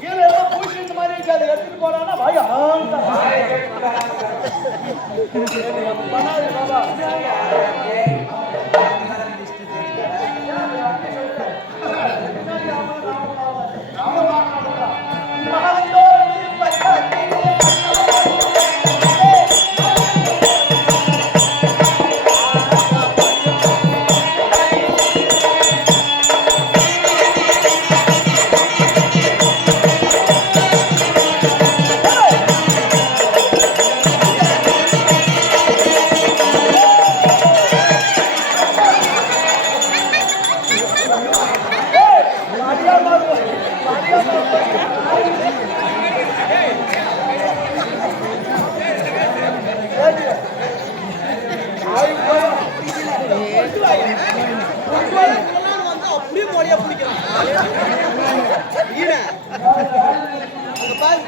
கீழே பூசி இந்த மாதிரி இருக்காது எடுத்துட்டு போறான்னா வாயா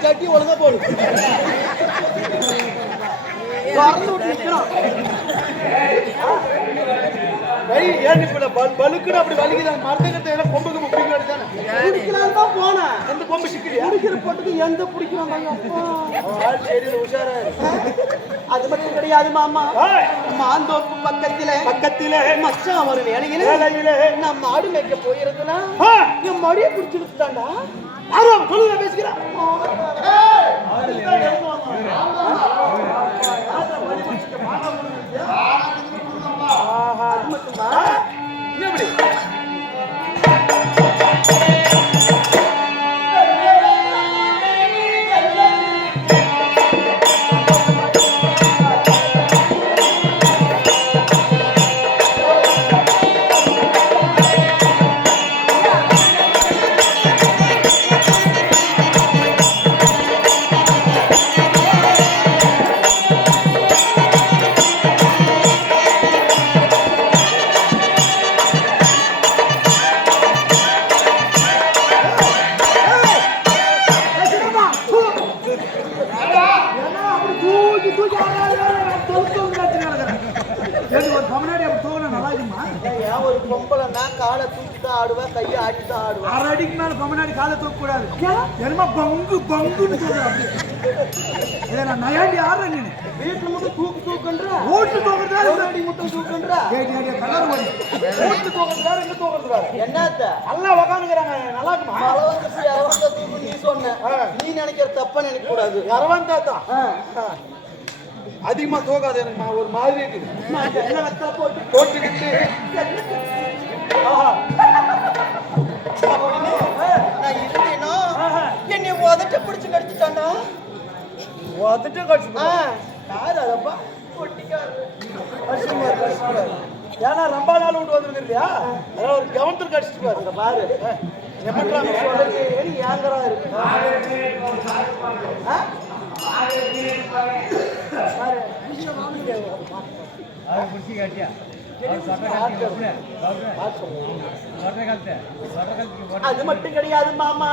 ஜட்டி ஒழுங்கா போடு பலுக்குன்னு அப்படி வலிக்குதான் மரத்தை கொம்புக்கு பிடிக்கிறது தானே பிடிக்கலாம் தான் போனேன் எந்த கொம்பு சிக்கிறியா பிடிக்கிற போட்டுக்கு எந்த பிடிக்கிறாங்க சரி உஷாரா அது மட்டும் கிடையாது மாமா மாந்தோப்பு பக்கத்தில மச்சான் ஒரு வேலையில நான் மாடு மேய்க்க போயிருந்தேன்னா என் மடியை பிடிச்சு விட்டுட்டாண்டா யாரும் சொல்லுங்க பேசிக்கிறான் எப்படி ஒரு பொம்பளைன்னா காலை தூக்கி தான் ஆடுவேன் கையை ஆடி தான் ஆடுவேன் அரை அடிக்கு மேல பொம்மனாடி காலை தூக்க கூடாது என்னமா பங்கு பங்குன்னு சொல்றேன் நான் நயாண்டி ஆடுறேன் நீ வீட்டுல மட்டும் தூக்குன்ற ஓட்டு தூக்குறதா ஒரு அடி மட்டும் தூக்குன்ற ஓட்டு தூக்குறதா ரெண்டு தூக்குறதா என்னத்த எல்லாம் உக்காந்துக்கிறாங்க நல்லா இருக்குமா அரவந்தசி அரவந்த தூக்கு நீ சொன்ன நீ நினைக்கிற தப்பா நினைக்க கூடாது அரவந்தா தான் அதிகமா தூக்காது எனக்கு ஒரு மாதிரி இருக்குது போட்டுக்கிட்டு நான் இருந்தேனா என்னை உதட்ட பிடிச்சு கடிச்சுட்டாண்டா உதட்ட கடிச்சு யாரு அதப்பா ஏன்னா ரொம்ப நாள் விட்டு வந்துருக்கு இல்லையா அதான் ஒரு கவனத்தில் கடிச்சிட்டு பாரு பாரு ஏங்கரா இருக்கு அது மட்டும் கிடையாது மாமா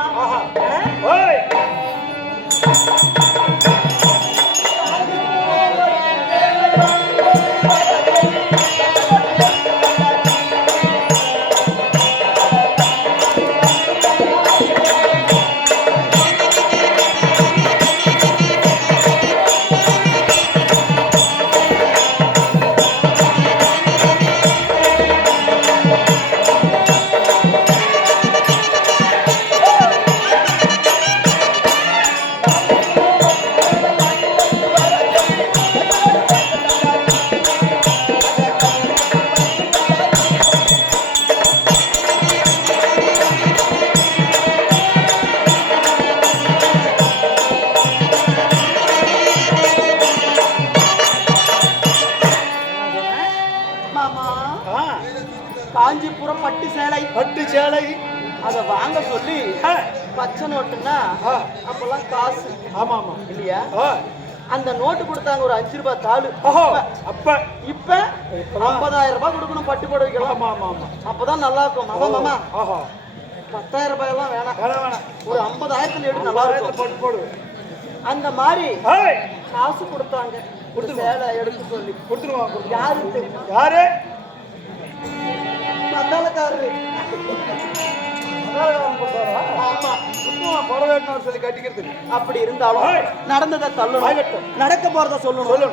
காஞ்சிபுரம் பட்டு சேலை அதை வாங்க சொல்லி பச்சை நோட்டுன்னா அப்பெல்லாம் காசு ஆமா ஆமா இல்லையா அந்த நோட்டு கொடுத்தாங்க ஒரு 5 ரூபாய் தாளு அப்ப இப்ப 50,000 ரூபாய் கொடுக்கணும் பட்டு போட வைக்கலாம் ஆமா ஆமா ஆமா அப்பதான் நல்லா இருக்கும் மாமா மாமா 10,000 ரூபாய் எல்லாம் வேணாம் வேணாம் ஒரு 50,000 எடுத்து நல்லா இருக்கும் பட்டு போடு அந்த மாதிரி காசு கொடுத்தாங்க கொடுத்து சேலை எடுத்து சொல்லி கொடுத்துருவாங்க யாரு தெரியும் யாரு மந்தாலக்காரரு போட்டாரா? ஆமா, புடவை சொல்லி கட்டிக்கிறதுக்கு. அப்படி இருந்தாலும் நடந்ததை தள்ளணும், நடக்க போறத சொல்லணும்.